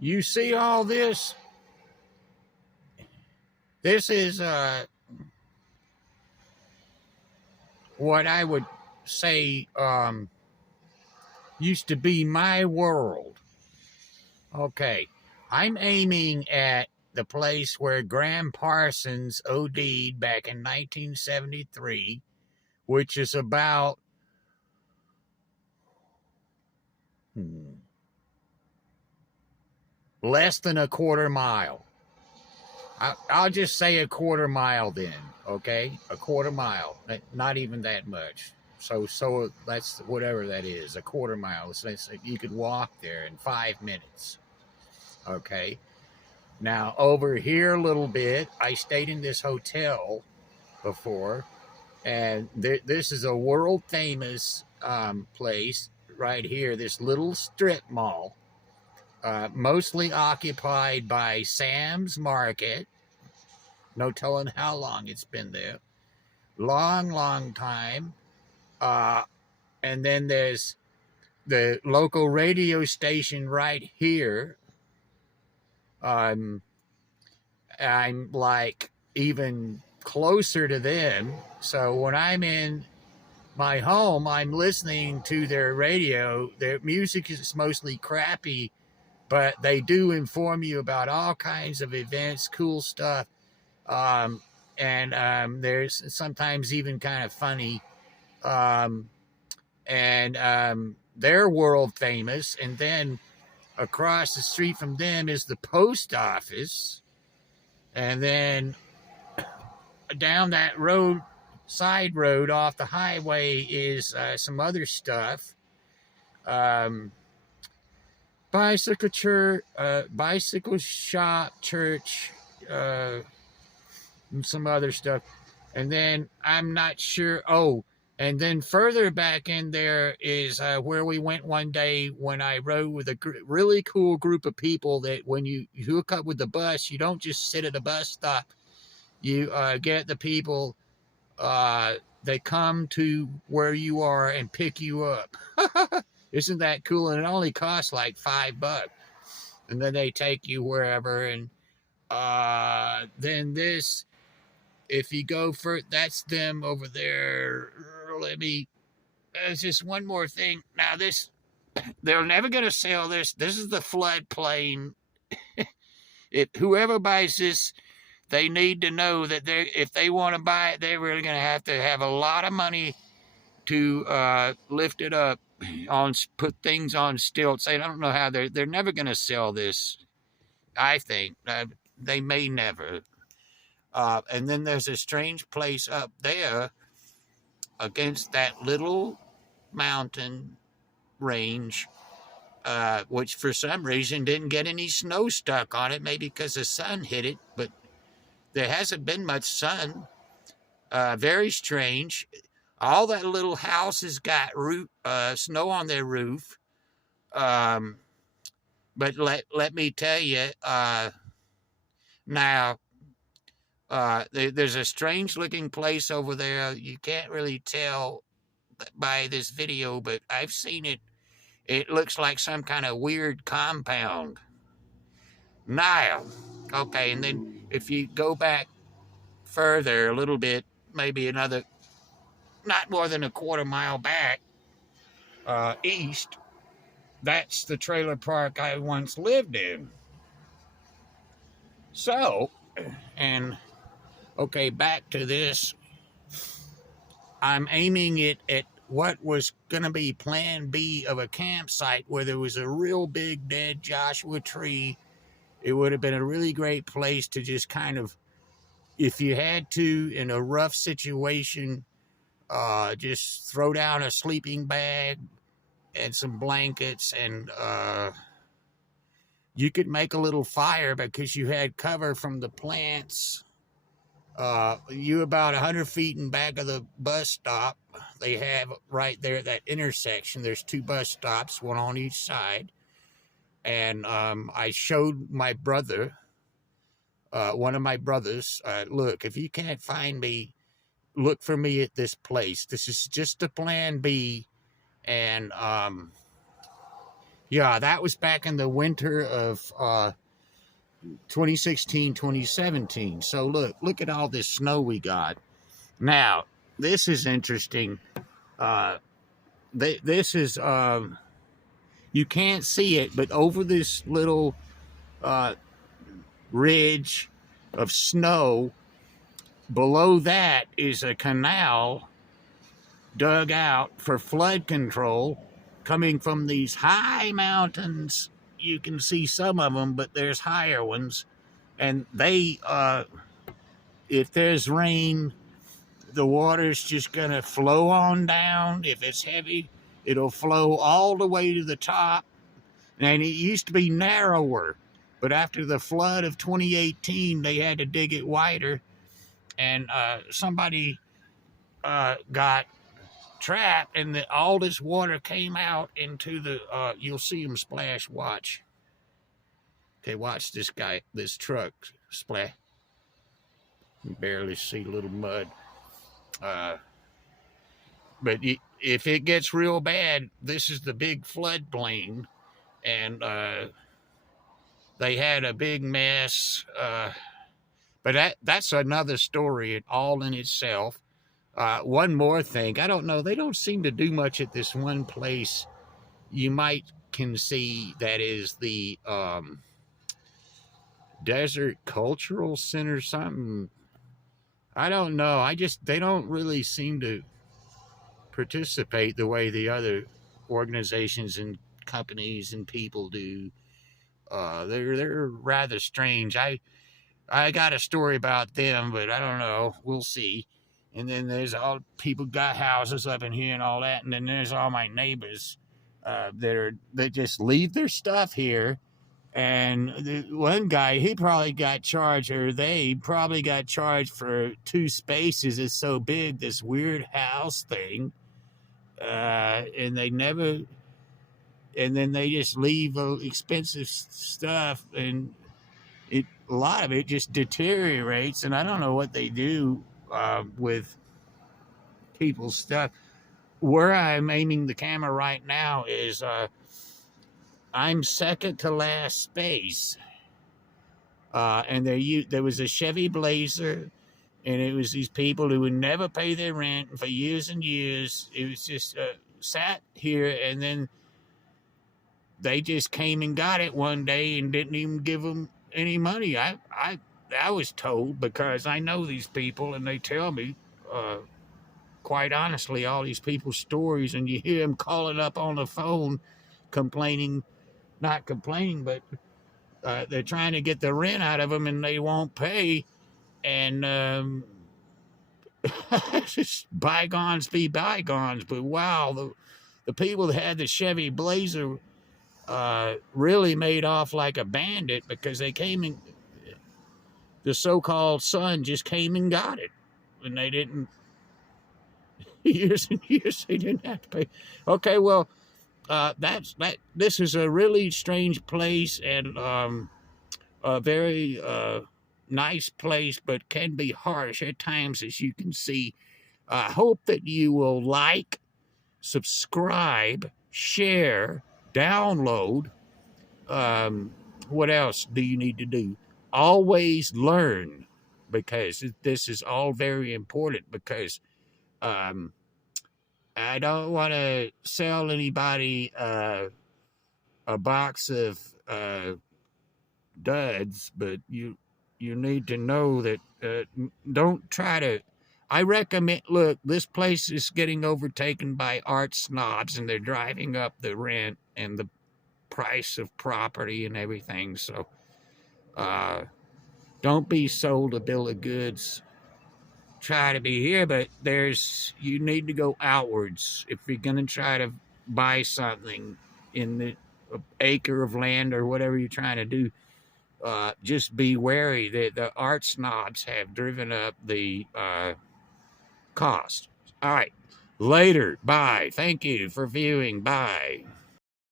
You see all this? This is what I would say used to be my world. Okay, I'm aiming at the place where Graham Parsons OD'd back in 1973, which is about less than a quarter mile. I'll just say a quarter mile then, okay? A quarter mile, not even that much. So that's whatever that is, a quarter mile. So you could walk there in 5 minutes, okay? Now, over here a little bit, I stayed in this hotel before, and this is a world famous place right here, this little strip mall, mostly occupied by Sam's Market. No telling how long it's been there. Long time. And then there's the local radio station right here. I'm like even closer to them. So when I'm in my home, I'm listening to their radio. Their music is mostly crappy, but they do inform you about all kinds of events, cool stuff. And there's sometimes even kind of funny. They're world famous. And then across the street from them is the post office. And then down that road, side road off the highway is some other stuff. Bicycle church, bicycle shop, church, and some other stuff. And then I'm not sure. Oh, and then further back in there is where we went one day when I rode with a really cool group of people that when you hook up with the bus, you don't just sit at a bus stop. You get the people, they come to where you are and pick you up. Isn't that cool? And it only costs like $5. And then they take you wherever. And then this, if you go for, that's them over there. There's just one more thing. Now this, they're never going to sell this. This is the floodplain. Whoever buys this, they need to know that if they want to buy it, they're really going to have a lot of money to lift it up, put things on stilts. I don't know how they're never going to sell this. I think they may never. And then there's a strange place up there against that little mountain range, which for some reason didn't get any snow stuck on it, maybe because the sun hit it, but there hasn't been much sun. Very strange. All that little house has got snow on their roof. But let me tell you, now, there's a strange looking place over there. You can't really tell by this video, but I've seen it. It looks like some kind of weird compound. Now, okay, and then if you go back further a little bit, maybe another, not more than a quarter mile back, east, that's the trailer park I once lived in. So, and okay, back to this. I'm aiming it at what was going to be plan B of a campsite where there was a real big dead Joshua tree. It would have been a really great place to just kind of, if you had to, in a rough situation, just throw down a sleeping bag and some blankets, and you could make a little fire because you had cover from the plants. You about 100 feet in back of the bus stop. They have right there at that intersection. There's 2 bus stops, one on each side. And I showed my brother, one of my brothers, look, if you can't find me, look for me at this place. This is just a plan B. And Yeah, that was back in the winter of 2016, 2017. So look at all this snow we got. Now, this is interesting. Uh, this is you can't see it, but over this little uh, ridge of snow, below that is a canal dug out for flood control coming from these high mountains. You can see some of them, but there's higher ones. And they, if there's rain, the water's just going to flow on down. If it's heavy, it'll flow all the way to the top. And it used to be narrower, but after the flood of 2018, they had to dig it wider. And somebody got trapped, and all this water came out into the. You'll see them splash. Watch. Okay, watch this guy, this truck splash. You barely see a little mud. But if it gets real bad, this is the big floodplain, and they had a big mess. But that's another story all in itself. One more thing, I don't know, they don't seem to do much at this one place. You might can see that is the Desert Cultural Center, something. I don't know. They don't really seem to participate the way the other organizations and companies and people do. They're rather strange. I got a story about them, but I don't know. We'll see. And then there's all people got houses up in here and all that. And then there's all my neighbors that just leave their stuff here. And the one guy, he probably got charged, or they probably got charged for 2 spaces. It's so big, this weird house thing. And they never, and then they just leave expensive stuff, and a lot of it just deteriorates. And I don't know what they do with people's stuff. Where I'm aiming the camera right now is I'm second to last space, and there was a Chevy Blazer, and it was these people who would never pay their rent for years and years. It was just sat here, and then they just came and got it one day and didn't even give them any money. I was told, because I know these people, and they tell me, quite honestly, all these people's stories, and you hear them calling up on the phone, complaining, not complaining, but they're trying to get the rent out of them, and they won't pay. And just bygones be bygones. But wow, the people that had the Chevy Blazer really made off like a bandit, because they came in, the so-called son just came and got it, and they didn't, years and years they didn't have to pay. Okay, well, this is a really strange place, and a very nice place, but can be harsh at times, as you can see. I hope that you will like, subscribe, share, download. What else do you need to do? Always learn, because this is all very important, because I don't want to sell anybody a box of duds, but you need to know that don't try to. I recommend, look, this place is getting overtaken by art snobs, and they're driving up the rent and the price of property and everything. So don't be sold a bill of goods. Try to be here, but you need to go outwards if you're going to try to buy something in the acre of land or whatever you're trying to do. Just be wary that the art snobs have driven up the cost. All right, later. Bye. Thank you for viewing. Bye.